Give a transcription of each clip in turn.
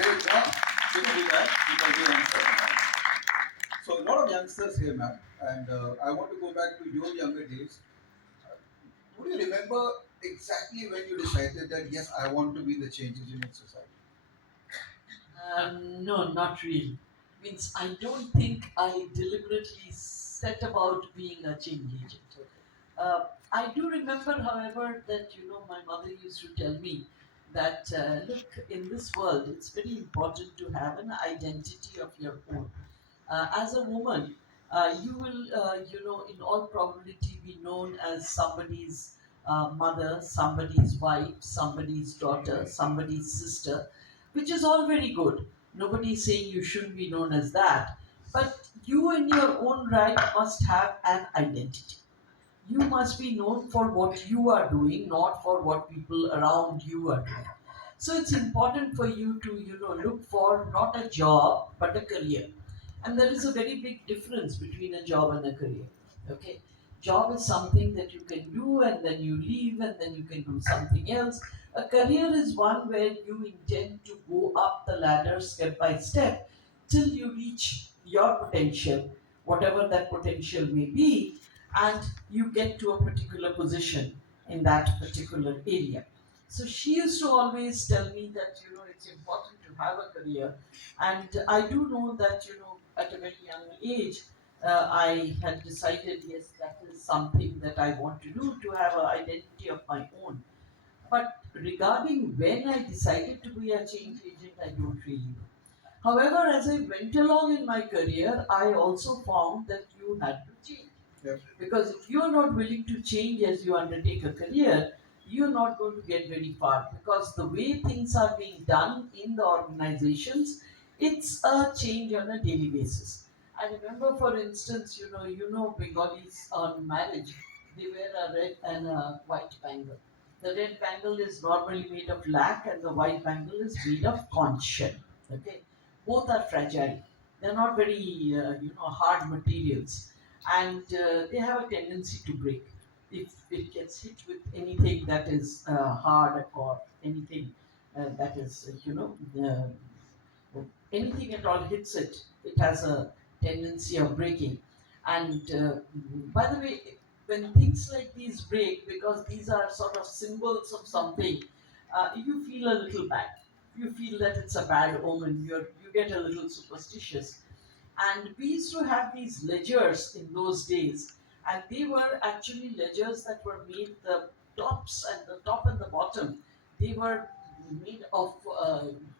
Great job. Good to do that because you answered. So a lot of youngsters here, ma'am, and I want to go back to your younger days. Would you remember exactly when you decided that yes, I want to be the change agent in society? No, not really. Means I don't think I deliberately set about being a change agent. I do remember, however, that my mother used to tell me that look, in this world, it's very important to have an identity of your own. As a woman, you will, in all probability, be known as somebody's mother, somebody's wife, somebody's daughter, somebody's sister, which is all very good. Nobody is saying you shouldn't be known as that. But you, in your own right, must have an identity. You must be known for what you are doing, not for what people around you are doing. So it's important for you to, look for not a job but a career. And there is a very big difference between a job and a career. Okay, job is something that you can do and then you leave and then you can do something else. A career is one where you intend to go up the ladder step by step till you reach your potential, whatever that potential may be, and you get to a particular position in that particular area. So she used to always tell me that it's important to have a career, and I do know that at a very young age I had decided, yes, that is something that I want to do, to have an identity of my own. But regarding when I decided to be a change agent, I don't really know. However, as I went along in my career, I also found that you had to change. Yep. Because if you are not willing to change as you undertake a career, you're not going to get very far. Because the way things are being done in the organizations, it's a change on a daily basis. I remember, for instance, Bengalis on marriage, they wear a red and a white bangle. The red bangle is normally made of lac, and the white bangle is made of conch shell. Okay, both are fragile. They're not very, hard materials, and they have a tendency to break if it gets hit with anything that is hard, or anything that is, anything at all hits it, it has a tendency of breaking. And by the way, when things like these break, because these are sort of symbols of something, you feel a little bad. You feel that it's a bad omen. You get a little superstitious. And we used to have these ledgers in those days, and they were actually ledgers that were made, the tops and the top and the bottom, they were made of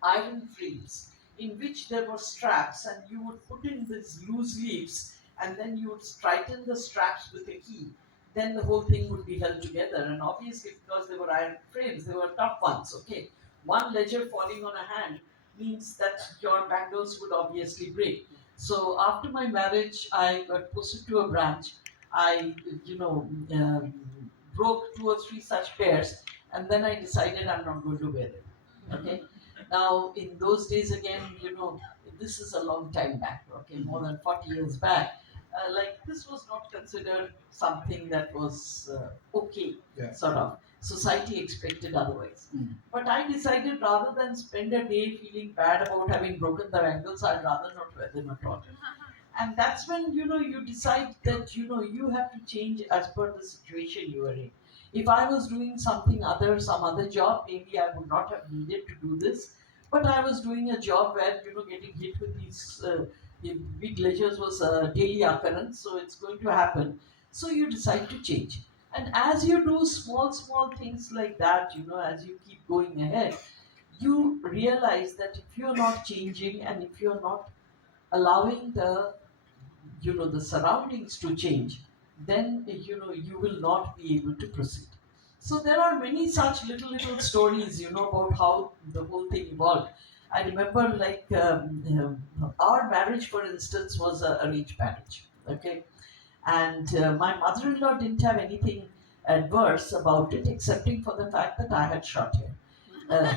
iron frames in which there were straps, and you would put in these loose leaves, and then you would tighten the straps with a key. Then the whole thing would be held together, and obviously, because they were iron frames, they were tough ones. Okay, one ledger falling on a hand means that your bangles would obviously break. So after my marriage, I got posted to a branch. I, broke two or three such pairs, and then I decided I'm not going to wear them. Okay. Now, in those days, again, this is a long time back. Okay, more than 40 years back. Like, this was not considered something that was okay. Yeah. Sort of. Society expected otherwise. Mm. But I decided, rather than spend a day feeling bad about having broken the ankles, I'd rather not wear them at all. And that's when you decide that you have to change as per the situation you are in. If I was doing something other, some other job, maybe I would not have needed to do this. But I was doing a job where getting hit with these big ledgers was a daily occurrence, so it's going to happen. So you decide to change. And as you do small things like that, as you keep going ahead, you realize that if you're not changing, and if you're not allowing the surroundings to change, then you will not be able to proceed. So there are many such little stories, about how the whole thing evolved. I remember, like, our marriage, for instance, was a arranged marriage. Okay, and my mother-in-law didn't have anything adverse about it, excepting for the fact that I had short hair.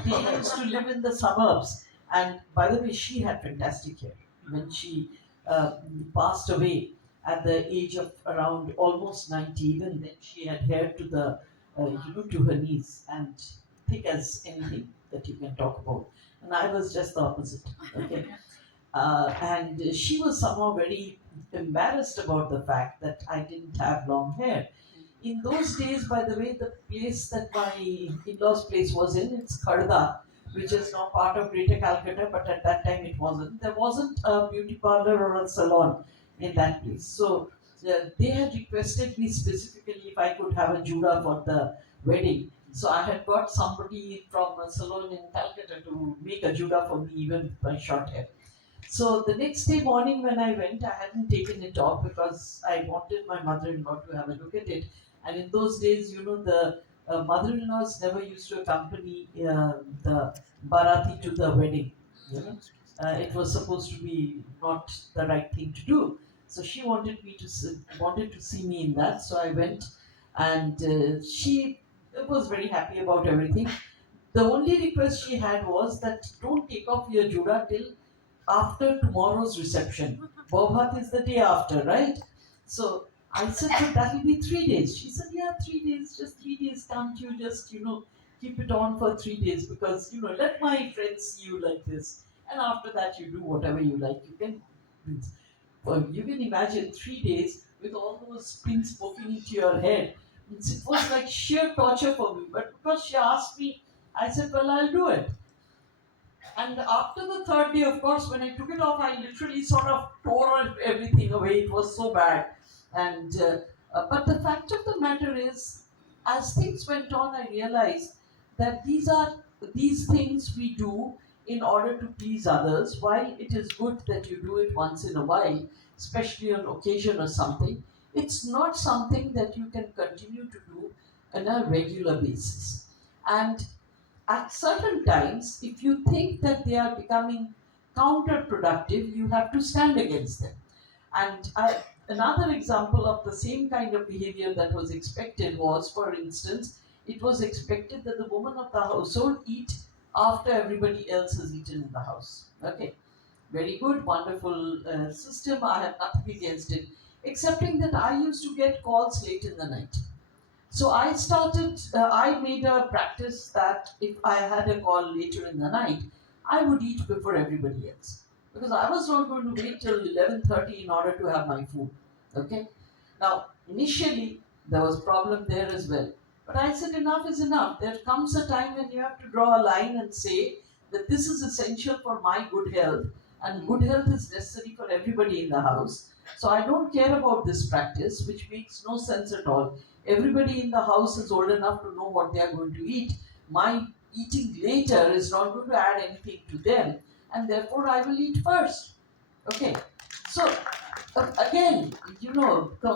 They used to live in the suburbs, and by the way, she had fantastic hair. When she uh, passed away at the age of around almost 90, even then she had hair to to her knees, and thick as anything that you can talk about. And and I was just the opposite. Okay, and she was somehow very embarrassed about the fact that I didn't have long hair. In those days, by the way, the place that my in-laws' place was in, it's Kharda, which is now part of Greater Calcutta, but at that time it wasn't. There wasn't a beauty parlor or a salon in that place. So they had requested me specifically if I could have a jura for the wedding. So I had got somebody from a salon in Calcutta to make a jura for me, even with my short hair. So the next day morning when I went, I hadn't taken it off because I wanted my mother-in-law to have a look at it. And in those days, the mother-in-laws never used to accompany the barati to the wedding. You know, it was supposed to be not the right thing to do. So she wanted to see me in that. So I went, and she was very happy about everything. The only request she had was that don't take off your jura till after tomorrow's reception. Bobhat is the day after, right? So I said, but that will be 3 days. She said, yeah, 3 days, just 3 days. Can't you just, keep it on for 3 days? Because, let my friends see you like this. And after that, you do whatever you like. Well, you can imagine 3 days with all those pins poking into your head. It was like sheer torture for me. But because she asked me, I said, well, I'll do it. And after the third day, of course, when I took it off, I literally sort of tore everything away. It was so bad. And but the fact of the matter is, as things went on, I realized that these things we do in order to please others. While it is good that you do it once in a while, especially on occasion or something, it's not something that you can continue to do on a regular basis. And at certain times, if you think that they are becoming counterproductive, you have to stand against them. Another example of the same kind of behavior that was expected was, for instance, it was expected that the woman of the household eat after everybody else has eaten in the house. Okay, very good, wonderful system. I have nothing against it, excepting that I used to get calls late in the night. So I made a practice that if I had a call later in the night, I would eat before everybody else. Because I was not going to wait till 11:30 in order to have my food. Okay? Now, initially, there was problem there as well. But I said enough is enough. There comes a time when you have to draw a line and say that this is essential for my good health, and good health is necessary for everybody in the house. So I don't care about this practice, which makes no sense at all. Everybody in the house is old enough to know what they are going to eat. My eating later is not going to add anything to them, and therefore I will eat first. Okay, so again,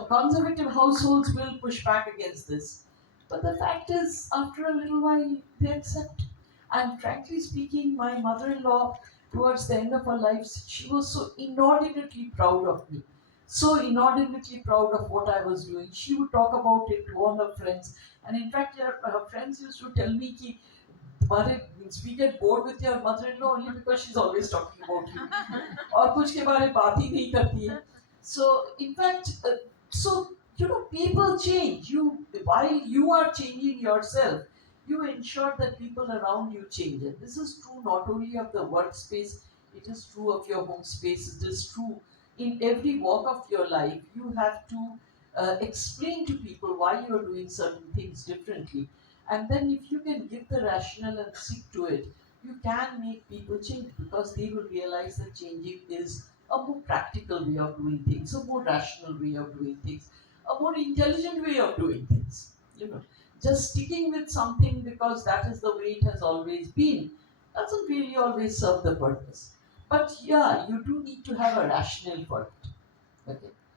conservative households will push back against this, but the fact is, after a little while, they accept. And frankly speaking, my mother-in-law, towards the end of her life, she was so inordinately proud of me, so inordinately proud of what I was doing. She would talk about it to all her friends, and in fact, her friends used to tell me कि तुम्हारे means we get bored with your mother-in-law only because she's always talking about you और कुछ के बारे में बात ही नहीं करती है. So in fact, so people change. While you are changing yourself, you ensure that people around you change, and this is true not only of the workspace. It is true of your home space. It is true in every walk of your life. You have to explain to people why you are doing certain things differently, and then if you can give the rationale and stick to it, you can make people change because they will realize that changing is a more practical way of doing things, a more rational way of doing things, a more intelligent way of doing things. Just sticking with something because that is the way it has always been doesn't really always serve the purpose. But yeah, you do need to have a rationale for it. Okay.